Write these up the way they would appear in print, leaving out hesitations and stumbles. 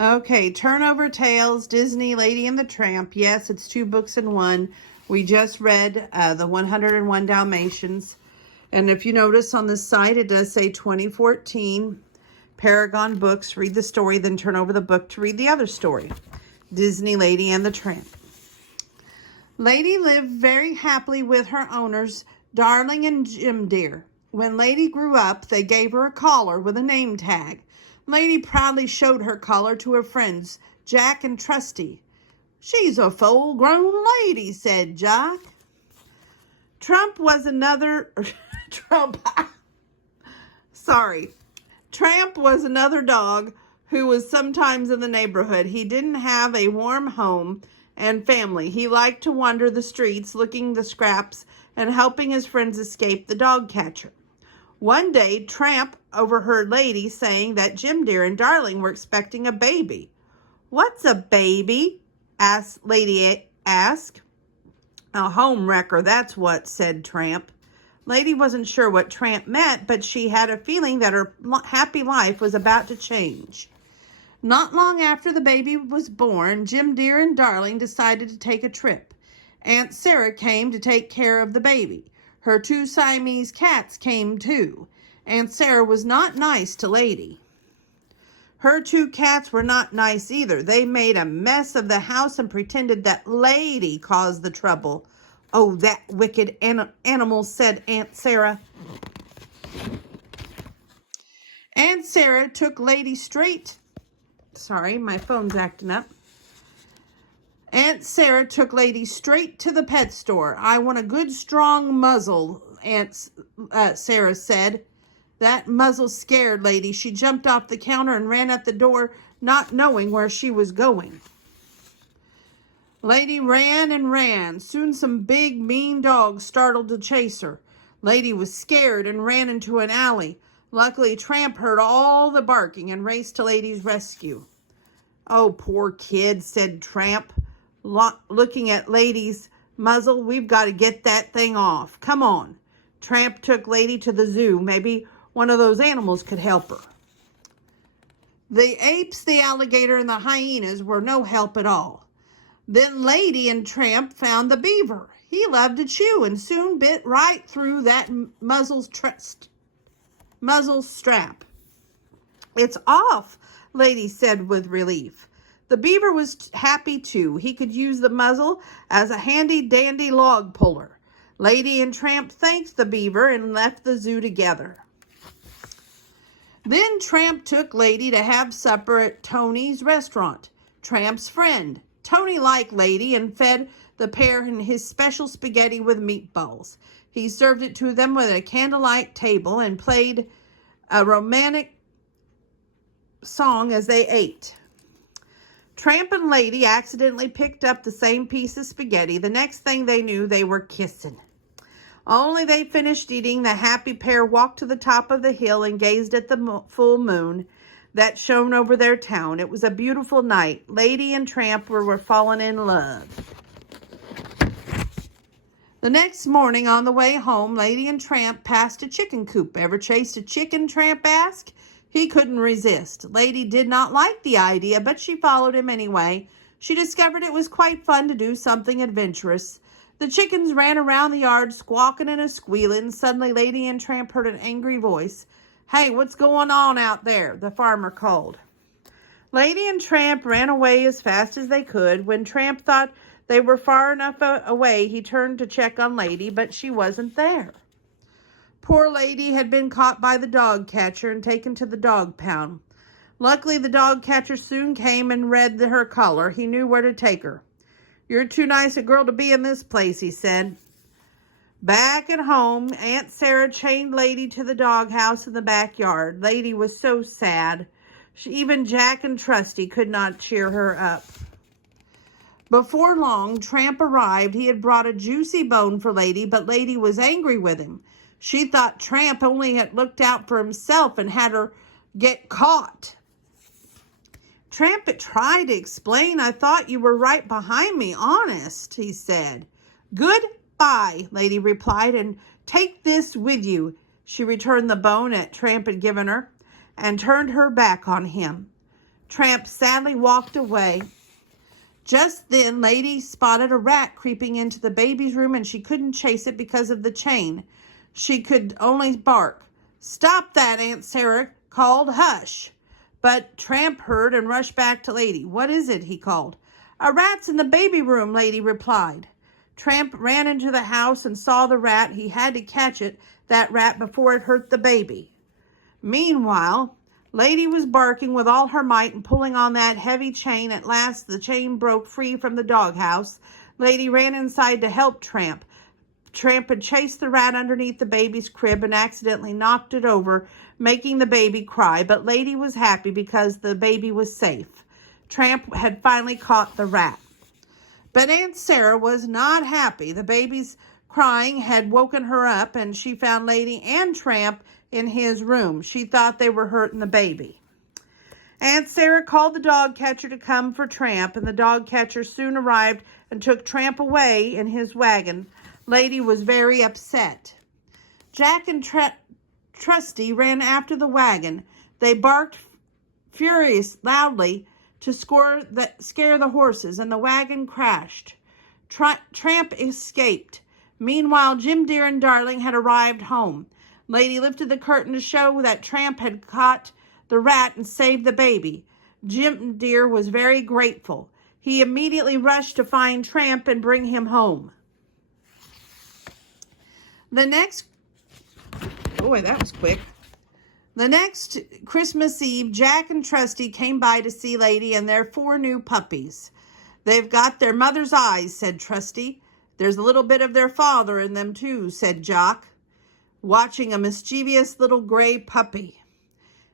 Okay, Turnover Tales, Disney, Lady and the Tramp. Yes, it's 2 books in one. We just read the 101 Dalmatians. And if you notice on this site, it does say 2014 Paragon Books. Read the story, then turn over the book to read the other story. Disney, Lady and the Tramp. Lady lived very happily with her owners, Darling and Jim Dear. When Lady grew up, they gave her a collar with a name tag. Lady proudly showed her collar to her friends, Jack and Trusty. "She's a full-grown lady," said Jack. Tramp was another dog who was sometimes in the neighborhood. He didn't have a warm home and family. He liked to wander the streets, looking the scraps and helping his friends escape the dog catcher. One day, Tramp overheard Lady saying that Jim Dear and Darling were expecting a baby. "What's a baby?" Lady asked. "A home wrecker, that's what," said Tramp. Lady wasn't sure what Tramp meant, but she had a feeling that her happy life was about to change. Not long after the baby was born, Jim Dear and Darling decided to take a trip. Aunt Sarah came to take care of the baby. Her 2 Siamese cats came too. Aunt Sarah was not nice to Lady. Her 2 cats were not nice either. They made a mess of the house and pretended that Lady caused the trouble. "Oh, that wicked animal," said Aunt Sarah. Aunt Sarah took Lady straight... Sorry, my phone's acting up. Aunt Sarah took Lady straight to the pet store. "I want a good strong muzzle," Aunt Sarah said. That muzzle scared Lady. She jumped off the counter and ran at the door, not knowing where she was going. Lady ran and ran. Soon some big, mean dogs startled to chase her. Lady was scared and ran into an alley. Luckily, Tramp heard all the barking and raced to Lady's rescue. "Oh, poor kid," said Tramp, looking at Lady's muzzle. "We've got to get that thing off. Come on." Tramp took Lady to the zoo. Maybe one of those animals could help her. The apes, the alligator, and the hyenas were no help at all. Then Lady and Tramp found the beaver. He loved to chew and soon bit right through that muzzle strap. "It's off," Lady said with relief. The beaver was happy too. He could use the muzzle as a handy-dandy log puller. Lady and Tramp thanked the beaver and left the zoo together. Then Tramp took Lady to have supper at Tony's restaurant, Tramp's friend. Tony liked Lady and fed the pair in his special spaghetti with meatballs. He served it to them with a candlelight table and played a romantic song as they ate. Tramp and Lady accidentally picked up the same piece of spaghetti. The next thing they knew, they were kissing. Only they finished eating, the happy pair walked to the top of the hill and gazed at the full moon that shone over their town. It was a beautiful night. Lady and Tramp were falling in love. The next morning on the way home, Lady and Tramp passed a chicken coop. "Ever chased a chicken?" Tramp asked. He couldn't resist. Lady did not like the idea, but she followed him anyway. She discovered it was quite fun to do something adventurous. The chickens ran around the yard, squawking and squealing. Suddenly, Lady and Tramp heard an angry voice. "Hey, what's going on out there?" the farmer called. Lady and Tramp ran away as fast as they could. When Tramp thought they were far enough away, he turned to check on Lady, but she wasn't there. Poor Lady had been caught by the dog catcher and taken to the dog pound. Luckily, the dog catcher soon came and read her collar. He knew where to take her. "You're too nice a girl to be in this place," he said. Back at home, Aunt Sarah chained Lady to the doghouse in the backyard. Lady was so sad. Even Jack and Trusty could not cheer her up. Before long, Tramp arrived. He had brought a juicy bone for Lady, but Lady was angry with him. She thought Tramp only had looked out for himself and had her get caught. Tramp tried to explain. "I thought you were right behind me, honest," he said. "Goodbye," Lady replied, "and take this with you." She returned the bone that Tramp had given her and turned her back on him. Tramp sadly walked away. Just then, Lady spotted a rat creeping into the baby's room, and she couldn't chase it because of the chain. She could only bark. "Stop that," Aunt Sarah called. "Hush." But Tramp heard and rushed back to Lady. "What is it?" he called. "A rat's in the baby room," Lady replied. Tramp ran into the house and saw the rat. He had to catch it, that rat, before it hurt the baby. Meanwhile, Lady was barking with all her might and pulling on that heavy chain. At last, the chain broke free from the doghouse. Lady ran inside to help Tramp. Tramp had chased the rat underneath the baby's crib and accidentally knocked it over, making the baby cry. But Lady was happy because the baby was safe. Tramp had finally caught the rat. But Aunt Sarah was not happy. The baby's crying had woken her up, and she found Lady and Tramp in his room. She thought they were hurting the baby. Aunt Sarah called the dog catcher to come for Tramp, and the dog catcher soon arrived and took Tramp away in his wagon. Lady was very upset. Jack and Trusty ran after the wagon. They barked loudly to scare the horses, and the wagon crashed. Tramp escaped. Meanwhile, Jim Deer and Darling had arrived home. Lady lifted the curtain to show that Tramp had caught the rat and saved the baby. Jim Deer was very grateful. He immediately rushed to find Tramp and bring him home. Boy, that was quick. The next Christmas Eve, Jack and Trusty came by to see Lady and their 4 new puppies. "They've got their mother's eyes," said Trusty. "There's a little bit of their father in them too," said Jock, watching a mischievous little gray puppy.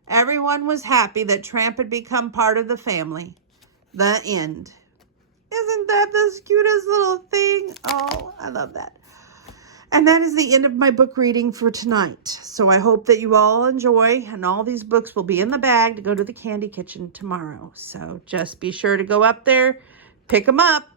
Everyone was happy that Tramp had become part of the family. The end. Isn't that the cutest little thing? Oh, I love that. And that is the end of my book reading for tonight. So I hope that you all enjoy, and all these books will be in the bag to go to the candy kitchen tomorrow. So just be sure to go up there, pick them up,